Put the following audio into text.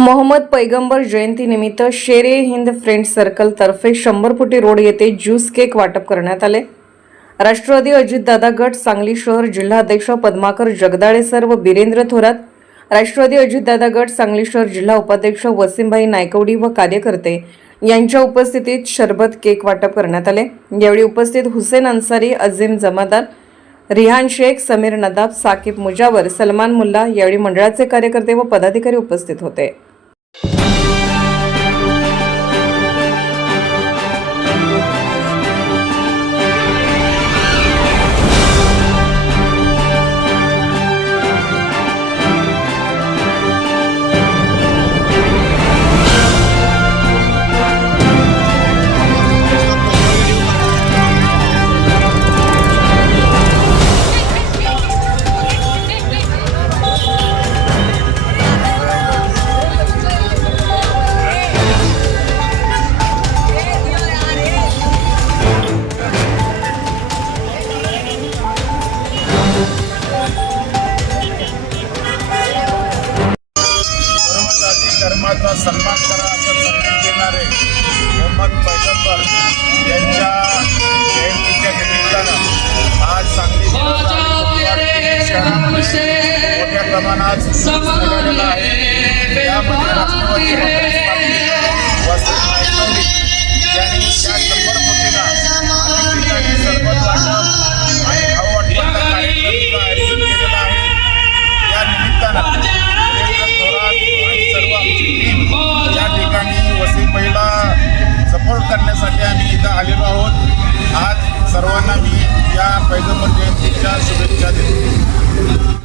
मोहम्मद पैगंबर जयंतीनिमित्त शेरे हिंद फ्रेंड सर्कलतर्फे शंभर फुटी रोड येथे ज्यूस केक वाटप करण्यात आले. राष्ट्रवादी अजितदादा गट सांगली शहर जिल्हाध्यक्ष पद्माकर जगदाळे सर व बिरेंद्र थोरात राष्ट्रवादी अजितदादा गट सांगली शहर जिल्हा उपाध्यक्ष वसीमभाई नायकवडी व कार्यकर्ते यांच्या उपस्थितीत शरबत केक वाटप करण्यात आले. यावेळी उपस्थित हुसेन अन्सारी अझीम जमादार रिहान शेख समीर नदाब साकिब मुजावर सलमान मुल्ला यावेळी मंडळाचे कार्यकर्ते व पदाधिकारी उपस्थित होते. Thank you. धर्माचा सन्मान करा असं संदेश देणारे मोहम्मद पैगंबर यांच्या जयंतीच्या निमित्तानं आज सांगली शहरामध्ये मोठ्या प्रमाणात निघालेला आहे. यामध्ये राष्ट्रवादी मी या पैगंबर जयंतीच्या शुभेच्छा देतो.